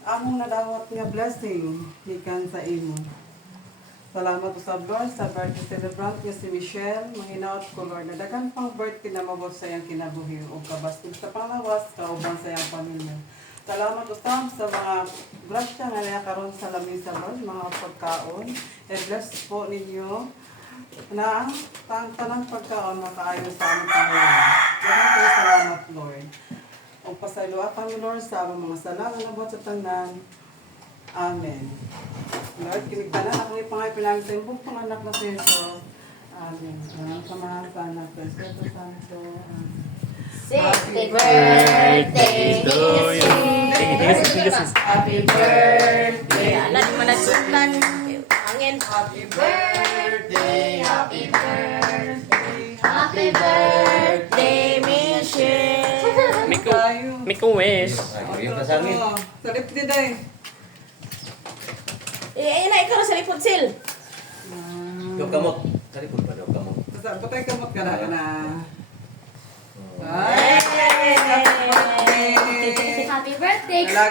Among nadawat nga blessing, hikan sa imo. Salamat usab Lord sa birthday celebrant nga si Michelle. Manghinaot ko Lord na daghang pang birthday na mabot sa iyang kinabuhi o kabastig sa panglawas kauban sa iyang pamilya. Salamat usab sa mga grasya nga niya karon sa lamisa Lord, mga pagkaon. I-bless po ninyo na ang tanang pagkaon makaayo sa aming panglawas. Daghang salamat Lord. O pasayloa kami Lord sa among mga sala nga nabot sa tanan. Amen. Lord, kinigtanan ako ipangay pinagin sa imbong panganak na si Jesus. Amen. Ang samahan sa anak ko, Espiritu Santo. Amen. Happy birthday to you. Happy birthday. Anak managsutan. Angin. Happy birthday. Happy birthday. Happy birthday, Michelle. Miko wish. Yung kasangin. Salip din day. Ayun na, ikaw sa lipod, Sil. Yung kamot. Kalipod pa daw kamot. Basta, patay kamot ka na.